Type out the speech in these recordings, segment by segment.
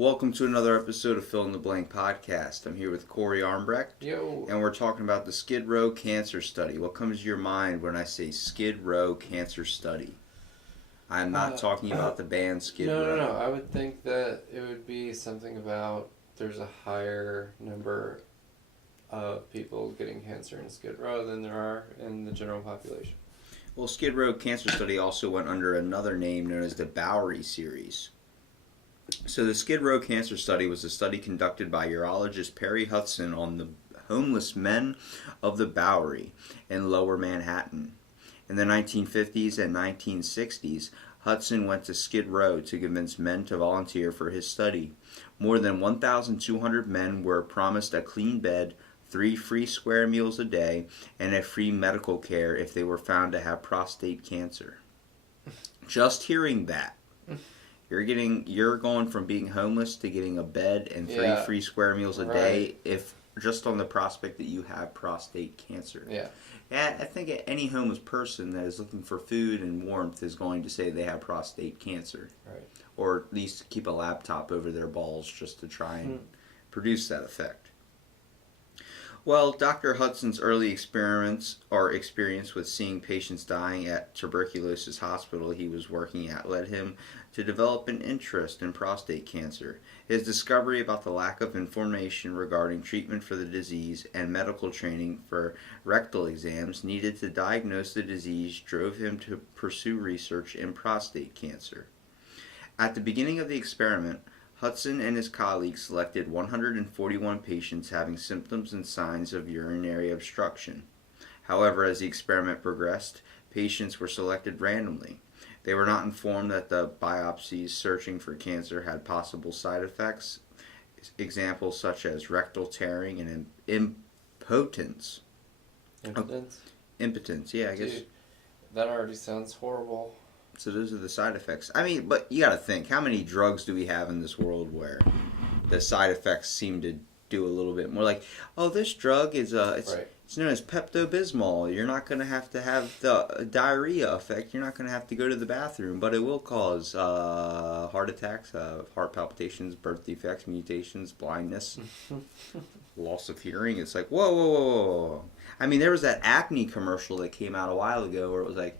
Welcome to another episode of Fill in the Blank podcast. I'm here with Corey Armbrecht. Yo. And we're talking about the Skid Row Cancer Study. What comes to your mind when I say Skid Row Cancer Study? I'm not talking about the band Skid Row. No. I would think that it would be something about there's a higher number of people getting cancer in Skid Row than there are in the general population. Well, Skid Row Cancer Study also went under another name known as the Bowery series. So the Skid Row Cancer Study was a study conducted by urologist Perry Hudson on the homeless men of the Bowery in Lower Manhattan. In the 1950s and 1960s, Hudson went to Skid Row to convince men to volunteer for his study. More than 1,200 men were promised a clean bed, 3 free square meals a day, and a free medical care if they were found to have prostate cancer. Just hearing that, you're going from being homeless to getting a bed and 3 free square meals a day, if just on the prospect that you have prostate cancer. Yeah, I think any homeless person that is looking for food and warmth is going to say they have prostate cancer. right. Or at least keep a laptop over their balls just to try and produce that effect. Well, Dr. Hudson's early experience with seeing patients dying at tuberculosis hospital he was working at led him to develop an interest in prostate cancer. His discovery about the lack of information regarding treatment for the disease and medical training for rectal exams needed to diagnose the disease drove him to pursue research in prostate cancer. At the beginning of the experiment, Hudson and his colleagues selected 141 patients having symptoms and signs of urinary obstruction. However, as the experiment progressed, patients were selected randomly. They were not informed that the biopsies searching for cancer had possible side effects, examples such as rectal tearing and impotence. Impotence? Impotence, yeah, I guess. Dude, that already sounds horrible. So those are the side effects. I mean, but you gotta think, how many drugs do we have in this world where the side effects seem to do a little bit more? Like, oh, this drug is it's known as Pepto-Bismol. You're not gonna have the diarrhea effect. You're not gonna have to go to the bathroom, but it will cause heart attacks, heart palpitations, birth defects, mutations, blindness, loss of hearing. It's like whoa. I mean, there was that acne commercial that came out a while ago where it was like,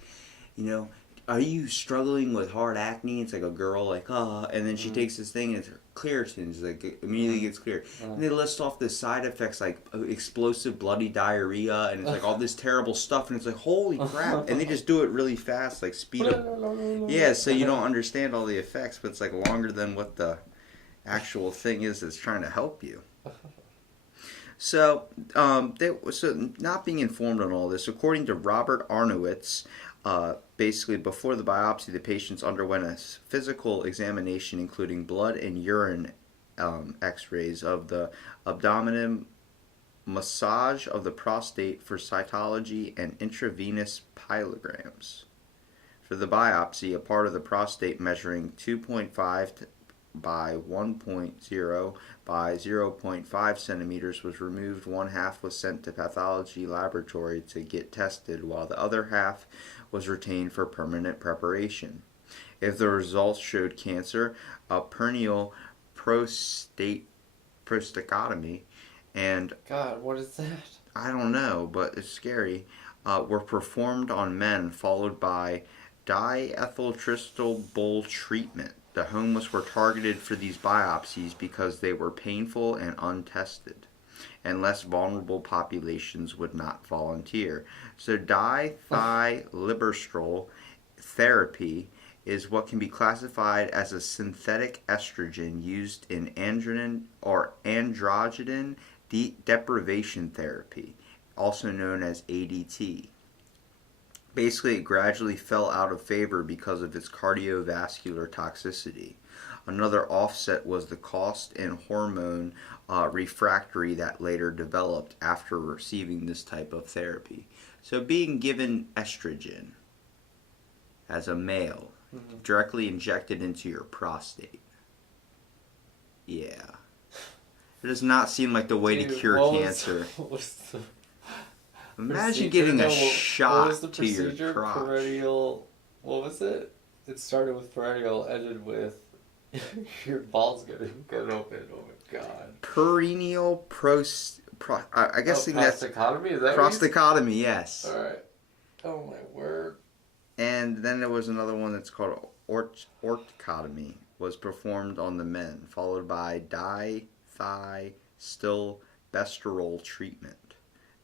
are you struggling with hard acne? It's like a girl, like, and then she takes this thing and it's Claritin, like, it immediately gets clear. And they list off the side effects, like explosive bloody diarrhea, and it's like all this terrible stuff, and it's like, holy crap. And they just do it really fast, like speed up. Yeah, so you don't understand all the effects, but it's like longer than what the actual thing is that's trying to help you. So, not being informed on all this, according to Robert Arnowitz, basically before the biopsy, the patients underwent a physical examination including blood and urine x-rays of the abdomen, massage of the prostate for cytology, and intravenous pyelograms. For the biopsy, a part of the prostate measuring 2.5 by 1.0 by 0.5 centimeters was removed. One half was sent to pathology laboratory to get tested, while the other half was retained for permanent preparation. If the results showed cancer, a perineal prostatectomy and God, what is that? I don't know, but it's scary. Were performed on men, followed by diethyltryptol treatment. The homeless were targeted for these biopsies because they were painful and untested, and less vulnerable populations would not volunteer. So dithylliberstrol therapy is what can be classified as a synthetic estrogen used in androgen deprivation therapy, also known as ADT. Basically, it gradually fell out of favor because of its cardiovascular toxicity. Another offset was the cost and hormone refractory that later developed after receiving this type of therapy. So being given estrogen as a male, directly injected into your prostate. Yeah. It does not seem like the way to cure cancer. Imagine getting a shot to your crotch. Perennial, what was it? It started with perennial, ended with Your balls getting cut open. Oh my god. Perineal I guess that's prostactomy? Is that prostactomy, yes. Alright. Oh my word. And then there was another one that's called orchiectomy, was performed on the men, followed by dithiobestrol treatment.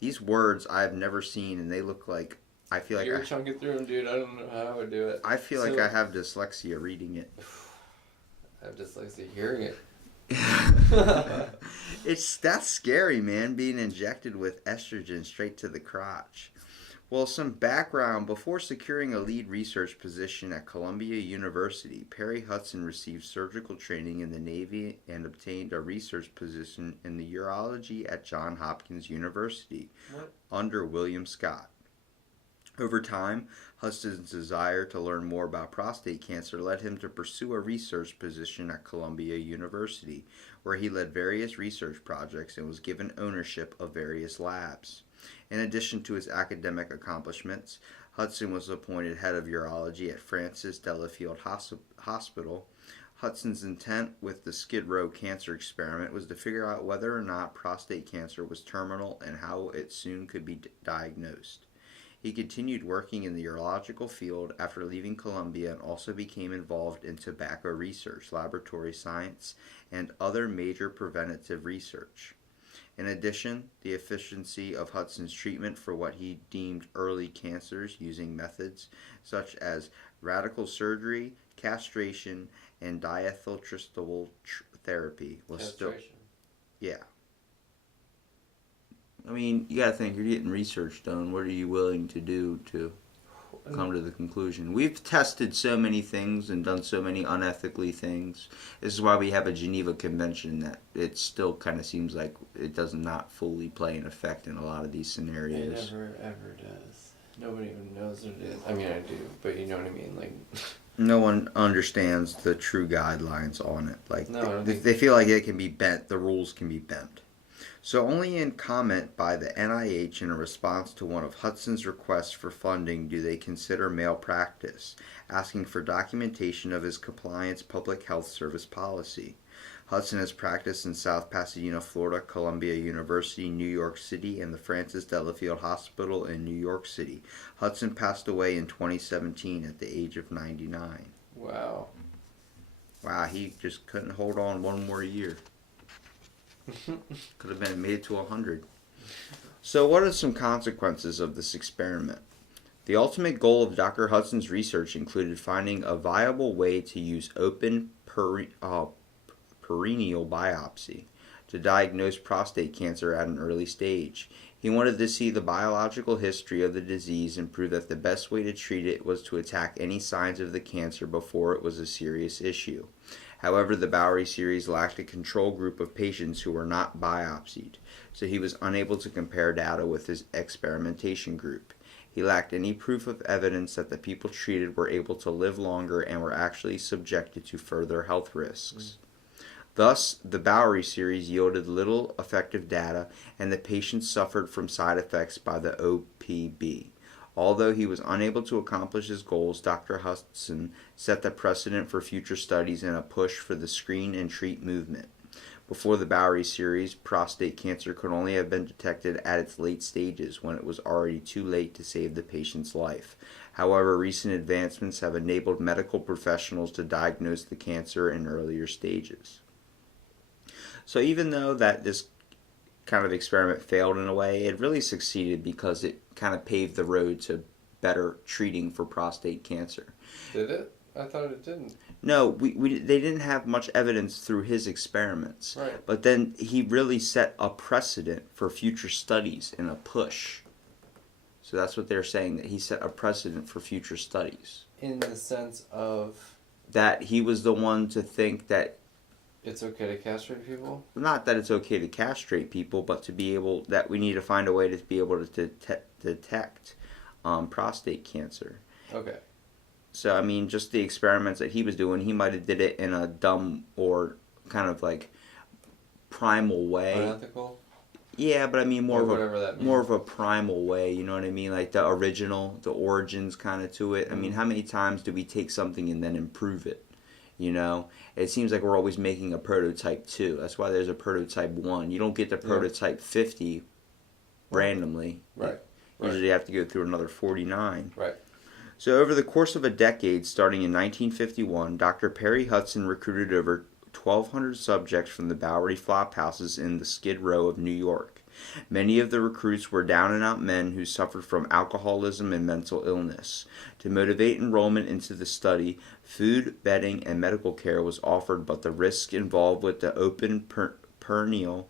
These words I have never seen, and they look like, I feel like you're chunking through them, dude. I don't know how I would do it. I feel like I have dyslexia reading it. I have dyslexia hearing it. That's scary, man, being injected with estrogen straight to the crotch. Well, some background. Before securing a lead research position at Columbia University, Perry Hudson received surgical training in the Navy and obtained a research position in the urology at Johns Hopkins University under William Scott. Over time, Hudson's desire to learn more about prostate cancer led him to pursue a research position at Columbia University, where he led various research projects and was given ownership of various labs. In addition to his academic accomplishments, Hudson was appointed head of urology at Francis Delafield Hospital. Hudson's intent with the Skid Row cancer experiment was to figure out whether or not prostate cancer was terminal and how it soon could be diagnosed. He continued working in the urological field after leaving Columbia and also became involved in tobacco research, laboratory science, and other major preventative research. In addition, the efficiency of Hudson's treatment for what he deemed early cancers using methods such as radical surgery, castration, and diethyltryptol therapy was still... Yeah. I mean, you gotta think, you're getting research done. What are you willing to do to come to the conclusion? We've tested so many things and done so many unethically things. This is why we have a Geneva Convention that it still kind of seems like it does not fully play an effect in a lot of these scenarios. It never, ever does. Nobody even knows what it is. I mean, I do, but you know what I mean? Like, no one understands the true guidelines on it. Like, no, they feel like it can be bent. The rules can be bent. So only in comment by the NIH in a response to one of Hudson's requests for funding do they consider malpractice, asking for documentation of his compliance public health service policy. Hudson has practiced in South Pasadena, Florida, Columbia University, New York City, and the Francis Delafield Hospital in New York City. Hudson passed away in 2017 at the age of 99. Wow. Wow, he just couldn't hold on one more year. Could have been made to 100. So what are some consequences of this experiment? The ultimate goal of Dr. Hudson's research included finding a viable way to use open perineal biopsy to diagnose prostate cancer at an early stage. He wanted to see the biological history of the disease and prove that the best way to treat it was to attack any signs of the cancer before it was a serious issue. However, the Bowery series lacked a control group of patients who were not biopsied, so he was unable to compare data with his experimentation group. He lacked any proof of evidence that the people treated were able to live longer and were actually subjected to further health risks. Thus, the Bowery series yielded little effective data, and the patients suffered from side effects by the OPB. Although he was unable to accomplish his goals, Dr. Hudson set the precedent for future studies in a push for the screen and treat movement. Before the Bowery series, prostate cancer could only have been detected at its late stages when it was already too late to save the patient's life. However, recent advancements have enabled medical professionals to diagnose the cancer in earlier stages. So even though that this kind of experiment failed in a way, it really succeeded because it kind of paved the road to better treating for prostate cancer. Did it? I thought it didn't. No, they didn't have much evidence through his experiments. Right. But then he really set a precedent for future studies and a push. So that's what they're saying, that he set a precedent for future studies. In the sense of? That he was the one to think that it's okay to castrate people? Not that it's okay to castrate people, but to be able, that we need to find a way to be able to detect prostate cancer. Okay. So, I mean, just the experiments that he was doing, he might have did it in a dumb or kind of like primal way. Unethical? Yeah, but I mean more of a primal way, you know what I mean? Like the original, the origins kind of to it. I mean, how many times do we take something and then improve it? You know, it seems like we're always making a prototype 2. That's why there's a prototype 1. You don't get the prototype 50 randomly. Right. Usually you have to go through another 49. Right. So over the course of a decade, starting in 1951, Dr. Perry Hudson recruited over 1,200 subjects from the Bowery flop houses in the Skid Row of New York. Many of the recruits were down-and-out men who suffered from alcoholism and mental illness. To motivate enrollment into the study, food, bedding, and medical care was offered, but the risks involved with the open perineal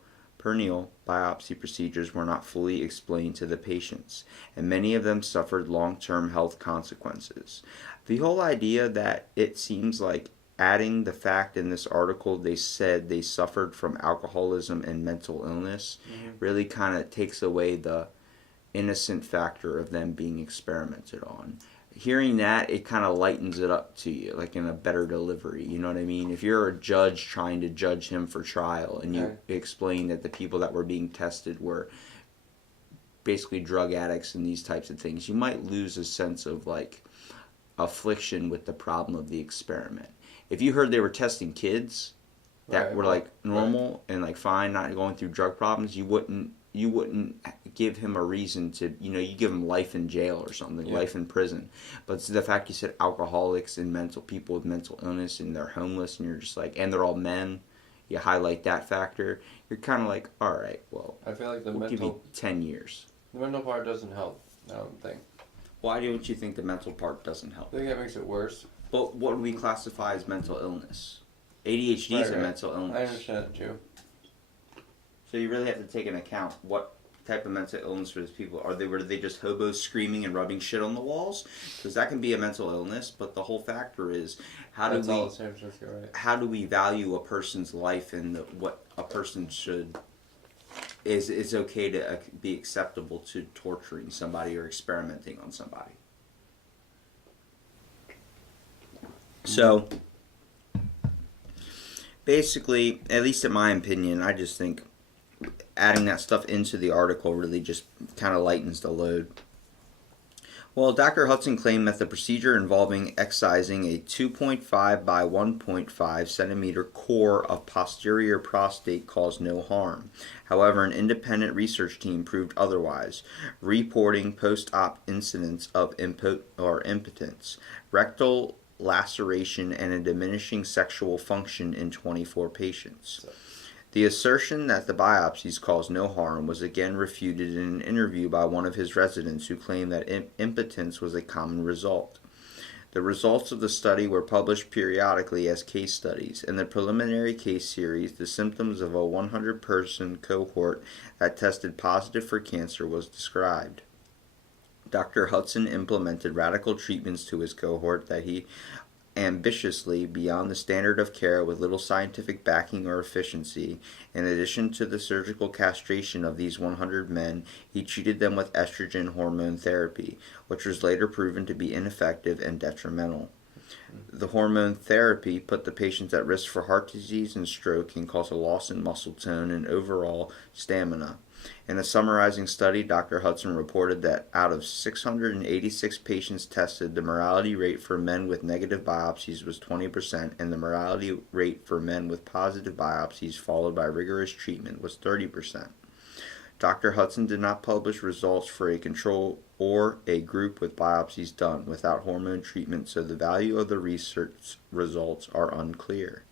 biopsy procedures were not fully explained to the patients, and many of them suffered long-term health consequences. The whole idea that it seems like adding the fact in this article they said they suffered from alcoholism and mental illness really kind of takes away the innocent factor of them being experimented on. Hearing that, it kind of lightens it up to you, like in a better delivery. You know what I mean? If you're a judge trying to judge him for trial and you explain that the people that were being tested were basically drug addicts and these types of things, you might lose a sense of like affliction with the problem of the experiment. If you heard they were testing kids that were like normal and like fine, not going through drug problems, you wouldn't give him a reason to, you know, you give him life in jail or something, life in prison. But it's the fact you said alcoholics and people with mental illness and they're homeless and you're just like, and they're all men, you highlight that factor, you're kind of like, all right, well, I feel like we'll give you 10 years. The mental part doesn't help, I don't think. Why don't you think the mental part doesn't help? I think that makes it worse. But what do we classify as mental illness? ADHD is a mental illness. I understand that too. So you really have to take into account what type of mental illness for these people. Were they just hobos screaming and rubbing shit on the walls? Because that can be a mental illness, but the whole factor is how do we value a person's life and what a person should is okay to be acceptable to torturing somebody or experimenting on somebody. So basically, at least in my opinion, I just think adding that stuff into the article really just kind of lightens the load. Well, Dr. Hudson claimed that the procedure involving excising a 2.5 by 1.5 centimeter core of posterior prostate caused no harm. However, an independent research team proved otherwise, reporting post-op incidents of impotence, rectal laceration, and a diminishing sexual function in 24 patients. The assertion that the biopsies caused no harm was again refuted in an interview by one of his residents who claimed that impotence was a common result. The results of the study were published periodically as case studies. In the preliminary case series, the symptoms of a 100-person cohort that tested positive for cancer was described. Dr. Hudson implemented radical treatments to his cohort that he ambitiously beyond the standard of care with little scientific backing or efficiency. In addition to the surgical castration of these 100 men, he treated them with estrogen hormone therapy, which was later proven to be ineffective and detrimental. The hormone therapy put the patients at risk for heart disease and stroke and caused a loss in muscle tone and overall stamina. In a summarizing study, Dr. Hudson reported that out of 686 patients tested, the mortality rate for men with negative biopsies was 20%, and the mortality rate for men with positive biopsies followed by rigorous treatment was 30%. Dr. Hudson did not publish results for a control or a group with biopsies done without hormone treatment, so the value of the research results are unclear.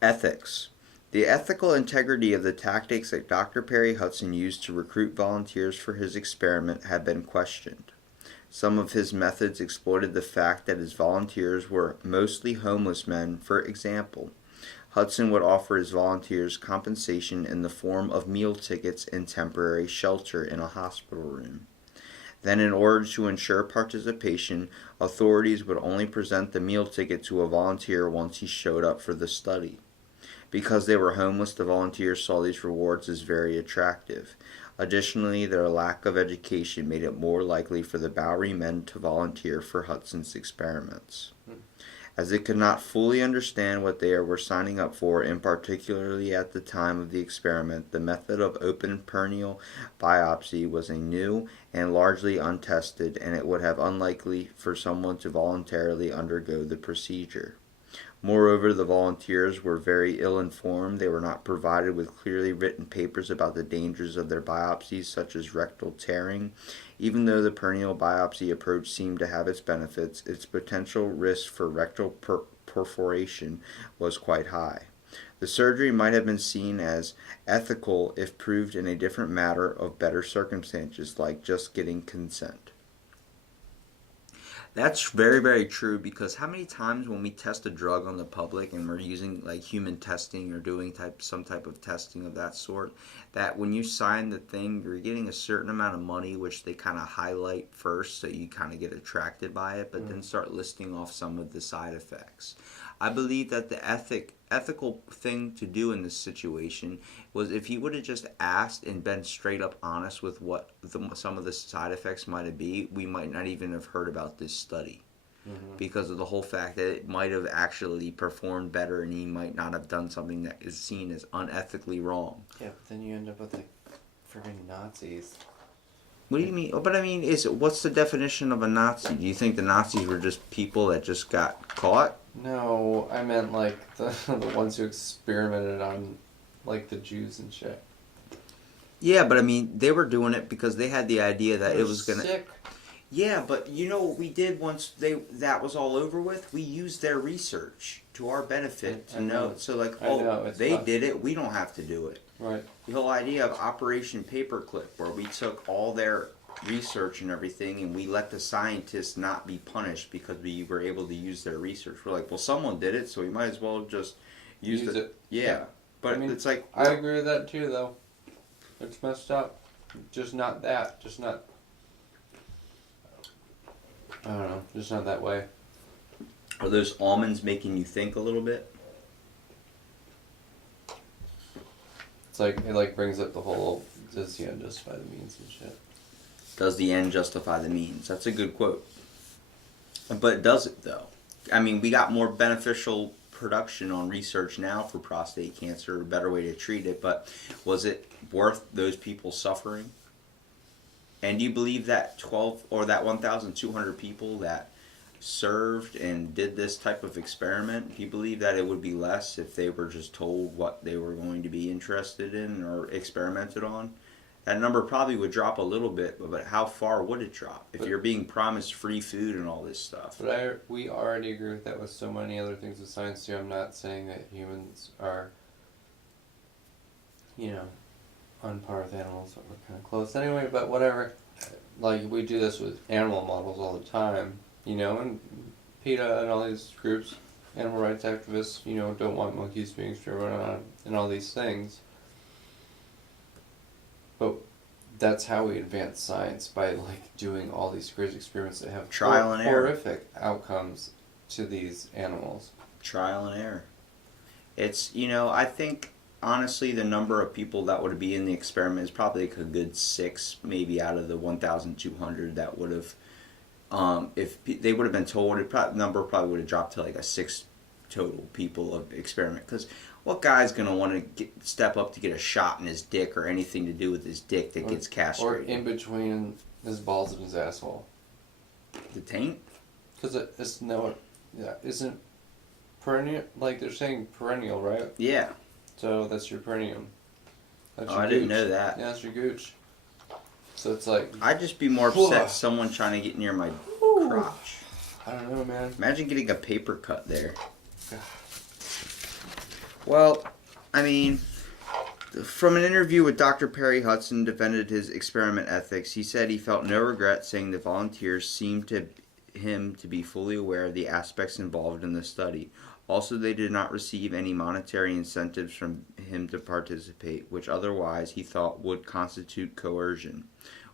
Ethics. The ethical integrity of the tactics that Dr. Perry Hudson used to recruit volunteers for his experiment have been questioned. Some of his methods exploited the fact that his volunteers were mostly homeless men. For example, Hudson would offer his volunteers compensation in the form of meal tickets and temporary shelter in a hospital room. Then, in order to ensure participation, authorities would only present the meal ticket to a volunteer once he showed up for the study. Because they were homeless, the volunteers saw these rewards as very attractive. Additionally, their lack of education made it more likely for the Bowery men to volunteer for Hudson's experiments. as it could not fully understand what they were signing up for, and particularly at the time of the experiment. The method of open perineal biopsy was a new and largely untested, and it would have unlikely for someone to voluntarily undergo the procedure. Moreover, the volunteers were very ill-informed. They were not provided with clearly written papers about the dangers of their biopsies, such as rectal tearing. Even though the perineal biopsy approach seemed to have its benefits, its potential risk for rectal perforation was quite high. The surgery might have been seen as ethical if proved in a different matter of better circumstances, like just getting consent. That's very, very true, because how many times when we test a drug on the public and we're using like human testing or doing some type of testing of that sort, that when you sign the thing, you're getting a certain amount of money, which they kind of highlight first so you kind of get attracted by it, but then start listing off some of the side effects. I believe that the ethical thing to do in this situation was if he would have just asked and been straight up honest with what some of the side effects might be, we might not even have heard about this study. Because of the whole fact that it might have actually performed better and he might not have done something that is seen as unethically wrong. Yeah, but then you end up with like friggin' Nazis. What do you mean? But I mean, what's the definition of a Nazi? Do you think the Nazis were just people that just got caught? No, I meant like the ones who experimented on like the Jews and shit. Yeah, but I mean, they were doing it because they had the idea that it was gonna. Sick. Yeah, but you know what we did once that was all over with? We used their research to our benefit to know. So like, they did it, we don't have to do it. Right. The whole idea of Operation Paperclip, where we took all their research and everything and we let the scientists not be punished because we were able to use their research. We're like, well, someone did it, so we might as well just use it. Yeah. But I mean, it's like... I agree with that too, though. It's messed up. Just not that. Just not... I don't know. Just not that way. Are those almonds making you think a little bit? It's like, it like brings up the whole, does the end justify the means and shit. Does the end justify the means? That's a good quote. But does it, though? I mean, we got more beneficial production on research now for prostate cancer, a better way to treat it, but was it worth those people suffering? And do you believe that 1,200 people that served and did this type of experiment, do you believe that it would be less if they were just told what they were going to be interested in or experimented on? That number probably would drop a little bit, but how far would it drop if you're being promised free food and all this stuff? But we already agree with that with so many other things with science too. I'm not saying that humans are, on par with animals, but we're kind of close anyway, but whatever. Like, we do this with animal models all the time, and PETA and all these groups, animal rights activists, don't want monkeys being experimented on and all these things. But that's how we advance science, by doing all these crazy experiments that have trial and error, horrific outcomes to these animals. Trial and error. It's, I think honestly the number of people that would be in the experiment is probably like a good 6, maybe out of the 1,200 that would have, if they would have been told, the number probably would have dropped to like a 6 total people of experiment. Because what guy's going to want to step up to get a shot in his dick or anything to do with his dick that gets castrated? Or in between his balls and his asshole. The taint? Because isn't perennial, they're saying perennial, right? Yeah. So that's your perineum. That's your I didn't know that. Yeah, that's your gooch. So it's like... I'd just be more upset someone trying to get near my crotch. I don't know, man. Imagine getting a paper cut there. Well, I mean, from an interview with Dr. Perry Hudson, defended his experiment ethics. He said he felt no regret, saying the volunteers seemed to him to be fully aware of the aspects involved in the study. Also, they did not receive any monetary incentives from him to participate, which otherwise he thought would constitute coercion.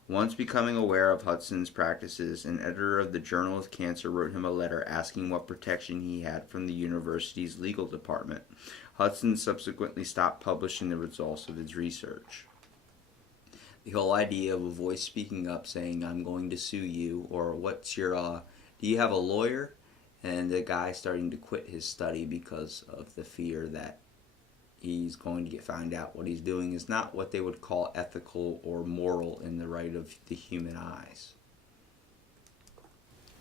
Once becoming aware of Hudson's practices, an editor of the Journal of Cancer wrote him a letter asking what protection he had from the university's legal department. Hudson subsequently stopped publishing the results of his research. The whole idea of a voice speaking up saying, I'm going to sue you, or what's your, do you have a lawyer? And the guy's starting to quit his study because of the fear that he's going to get found out what he's doing is not what they would call ethical or moral in the right of the human eyes.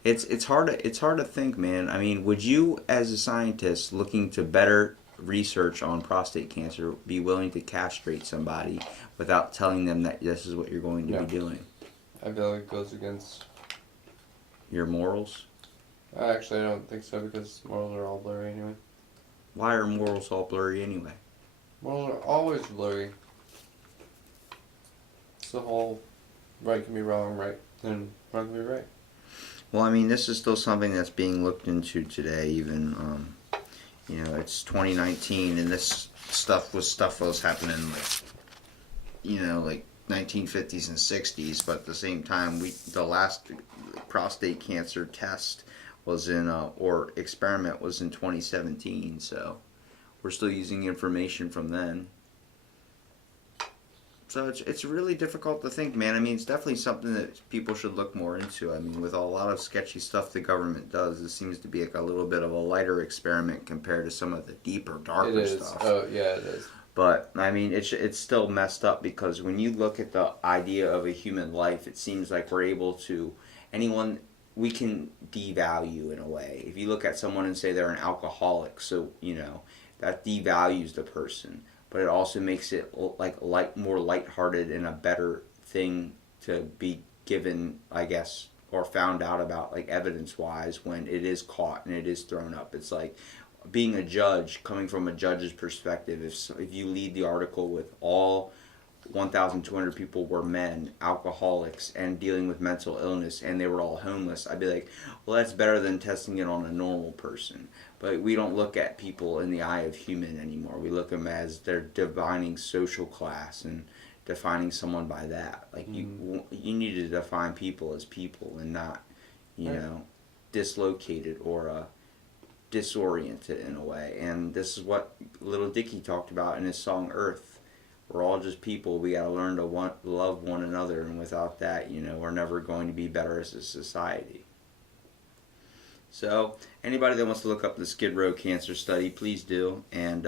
It's hard to think, man. I mean, would you, as a scientist looking to better research on prostate cancer, be willing to castrate somebody without telling them that this is what you're going to be doing? I feel like it goes against your morals. Actually, I don't think so, because morals are all blurry anyway. Why are morals all blurry anyway? Morals are always blurry. It's the whole right can be wrong, right, and wrong can be right. Well, I mean, this is still something that's being looked into today. Even, it's 2019, and this stuff was happening, like 1950s and 60s. But at the same time, the last prostate cancer test was or experiment was in 2017. So we're still using information from then. So it's really difficult to think, man. I mean, it's definitely something that people should look more into. I mean, with a lot of sketchy stuff the government does, it seems to be like a little bit of a lighter experiment compared to some of the deeper, darker stuff. Oh, yeah, it is. But, I mean, it's still messed up, because when you look at the idea of a human life, it seems like we're able to, we can devalue in a way. If you look at someone and say they're an alcoholic, so, that devalues the person. But it also makes it more lighthearted and a better thing to be given, I guess, or found out about, like, evidence-wise, when it is caught and it is thrown up. It's like being a judge, coming from a judge's perspective. If you lead the article with all 1,200 people were men, alcoholics, and dealing with mental illness, and they were all homeless, I'd be like, well, that's better than testing it on a normal person. But we don't look at people in the eye of human anymore. We look at them as they're defining social class and defining someone by that. Like, you need to define people as people and not, dislocated or disoriented in a way. And this is what Little Dicky talked about in his song Earth. We're all just people. We got to learn to love one another, and without that, we're never going to be better as a society. So, anybody that wants to look up the Skid Row cancer study, please do. And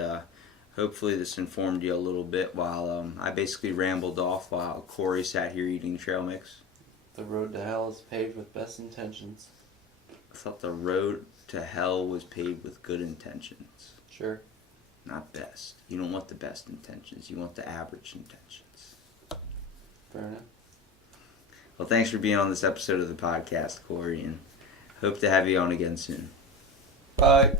hopefully this informed you a little bit while I basically rambled off while Corey sat here eating trail mix. The road to hell is paved with best intentions. I thought the road to hell was paved with good intentions. Sure. Not best. You don't want the best intentions. You want the average intentions. Fair enough. Well, thanks for being on this episode of the podcast, Corey, and hope to have you on again soon. Bye.